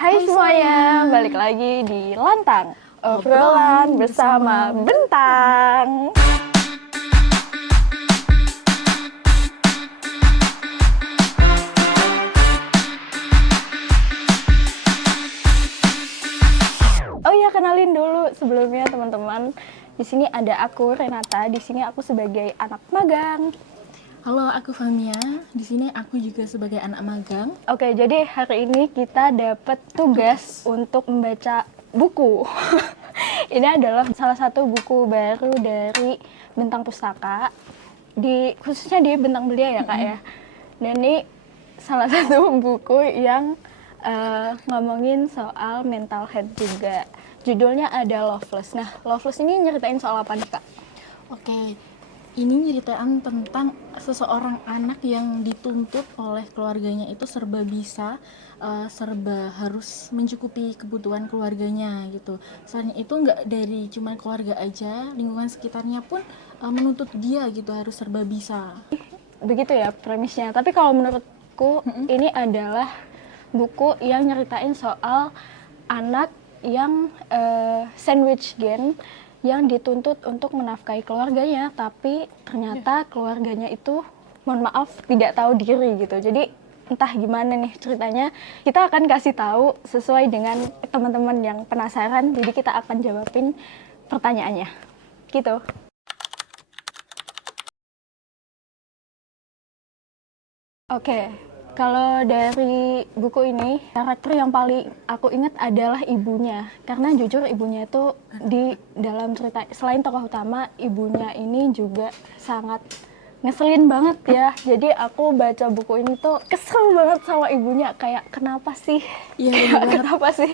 Hai semuanya, balik lagi di Lantang, obrolan bersama Bentang. Oh iya, kenalin dulu sebelumnya teman-teman. Di sini ada aku Renata, di sini aku sebagai anak magang. Halo, aku Famia. Di sini aku juga sebagai anak magang. Oke, jadi hari ini kita dapat tugas untuk membaca buku. Ini adalah salah satu buku baru dari Bentang Pustaka, khususnya di Bentang Belia ya kak ya. Dan ini salah satu buku yang ngomongin soal mental health juga. Judulnya ada Loveless. Nah, Loveless ini nyeritain soal apa nih kak? Oke, ini nyeritain tentang seseorang anak yang dituntut oleh keluarganya itu serba bisa, serba harus mencukupi kebutuhan keluarganya gitu. Selain itu nggak dari cuman keluarga aja, lingkungan sekitarnya pun menuntut dia gitu harus serba bisa. Begitu ya premisnya. Tapi kalau menurutku ini adalah buku yang nyeritain soal anak yang sandwich gen yang dituntut untuk menafkahi keluarganya, tapi ternyata keluarganya itu, mohon maaf, tidak tahu diri gitu. Jadi entah gimana nih ceritanya, kita akan kasih tahu sesuai dengan teman-teman yang penasaran. Jadi kita akan jawabin pertanyaannya, gitu. Oke, kalau dari buku ini, karakter yang paling aku ingat adalah ibunya. Karena jujur ibunya itu di dalam cerita, selain tokoh utama, ibunya ini juga sangat ngeselin banget ya. Jadi aku baca buku ini tuh kesel banget sama ibunya. Kayak kenapa sih? Iya, Kayak kenapa sih?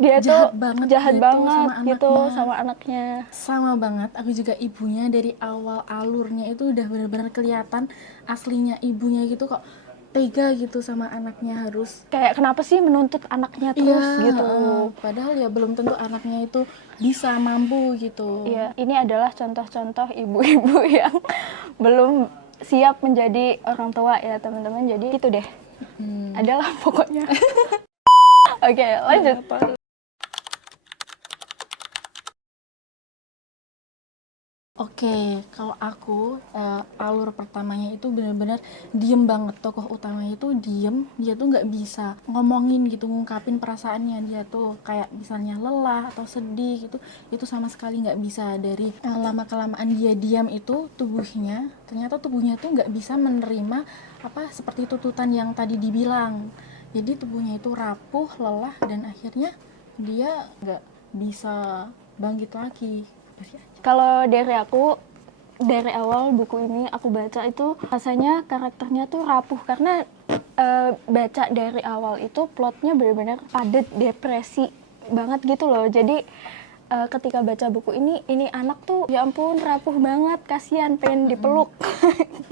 Dia jahat tuh banget jahat gitu banget sama gitu anaknya. sama anaknya. Sama banget, aku juga ibunya dari awal alurnya itu udah benar-benar kelihatan aslinya ibunya gitu kok tega gitu sama anaknya harus. Kayak kenapa sih menuntut anaknya Iya, terus gitu. padahal ya belum tentu anaknya itu bisa mampu gitu. Iya, ini adalah contoh-contoh ibu-ibu yang belum siap menjadi orang tua ya teman-teman. Jadi itu deh, adalah pokoknya. Oke, lanjut. Oke, kalau aku alur pertamanya itu benar-benar diem banget. Tokoh utamanya itu diem, dia tuh nggak bisa ngomongin gitu, ngungkapin perasaannya. Dia tuh kayak misalnya lelah atau sedih gitu, itu sama sekali nggak bisa. Dari lama kelamaan dia diam itu ternyata tubuhnya tuh nggak bisa menerima apa seperti tuntutan yang tadi dibilang. Jadi tubuhnya itu rapuh, lelah, dan akhirnya dia nggak bisa bangkit lagi. Kalau dari aku, dari awal buku ini aku baca itu rasanya karakternya tuh rapuh karena baca dari awal itu plotnya benar-benar padat, depresi banget gitu loh. Jadi ketika baca buku ini anak tuh ya ampun rapuh banget, kasihan pengen dipeluk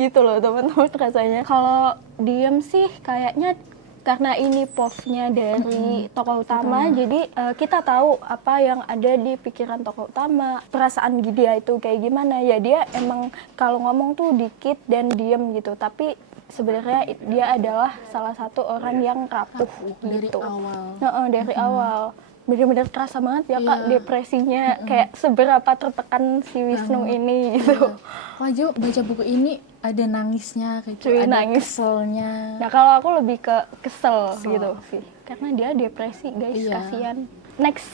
gitu loh teman-teman rasanya. Kalau diem sih kayaknya karena ini POV-nya dari tokoh utama, jadi kita tahu apa yang ada di pikiran tokoh utama, perasaan dia itu kayak gimana. Ya dia emang kalau ngomong tuh dikit dan diem gitu, tapi sebenarnya dia adalah salah satu orang yang rapuh Dari gitu. awal. Dari awal bener-bener terasa banget ya kak Iya. depresinya, kayak seberapa tertekan si Wisnu ini gitu. Wajib baca buku ini ada nangisnya kayak gitu, Cuy, ada nangis. keselnya. Nah kalau aku lebih ke kesel gitu sih, karena dia depresi guys, Iya. kasihan. Next.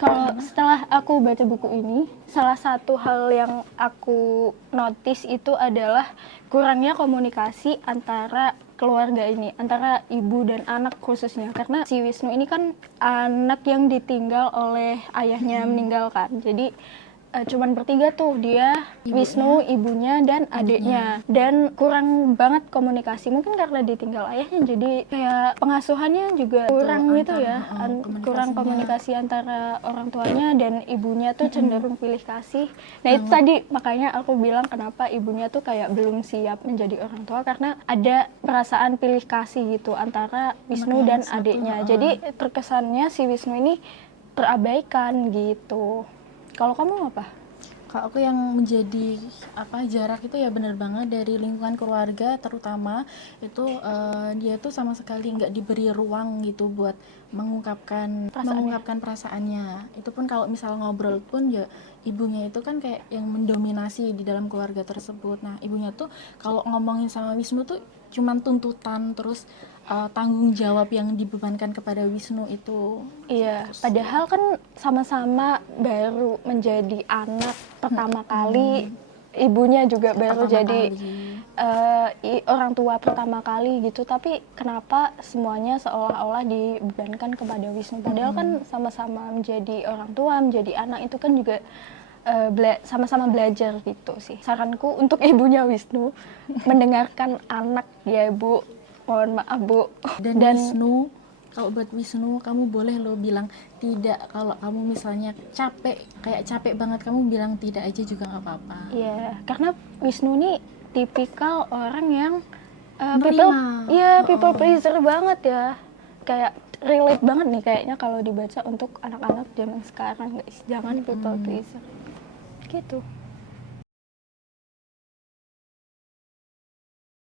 Kalau setelah aku baca buku ini, salah satu hal yang aku notice itu adalah kurangnya komunikasi antara keluarga ini, antara ibu dan anak khususnya. Karena si Wisnu ini kan anak yang ditinggal oleh ayahnya meninggalkan. Jadi cuman bertiga tuh, dia, Wisnu, ibunya, dan adiknya. Dan kurang banget komunikasi. Mungkin karena ditinggal ayahnya, jadi kayak pengasuhannya juga kurang gitu ya. Kurang komunikasi antara orang tuanya dan ibunya tuh cenderung pilih kasih. Nah itu tadi makanya aku bilang kenapa ibunya tuh kayak belum siap menjadi orang tua, karena ada perasaan pilih kasih gitu antara Wisnu dan adiknya. Jadi terkesannya si Wisnu ini terabaikan gitu. Kalau kamu apa? Kalau aku yang menjadi jarak itu ya benar banget dari lingkungan keluarga terutama itu dia tuh sama sekali nggak diberi ruang gitu buat mengungkapkan perasaannya. Itu pun kalau misal ngobrol pun ya ibunya itu kan kayak yang mendominasi di dalam keluarga tersebut. Nah ibunya tuh kalau ngomongin sama Wisnu tuh cuman tuntutan terus tanggung jawab yang dibebankan kepada Wisnu itu. Iya, padahal kan sama-sama baru menjadi anak pertama kali, ibunya juga baru Pertama jadi kali. orang tua pertama kali gitu. Tapi kenapa semuanya seolah-olah dibebankan kepada Wisnu? Padahal kan sama-sama menjadi orang tua, menjadi anak itu kan juga sama-sama belajar gitu sih. Saranku untuk ibunya Wisnu mendengarkan anak ya Bu. Mohon maaf Bu. Dan Wisnu, kalau buat Wisnu kamu boleh lo bilang tidak. Kalau kamu misalnya kayak capek banget, kamu bilang tidak aja juga nggak apa-apa. Iya, karena Wisnu nih tipikal orang yang Nerima. people pleaser banget ya. Kayak relate banget nih kayaknya kalau dibaca untuk anak-anak zaman sekarang guys. Jangan people pleaser. Gitu.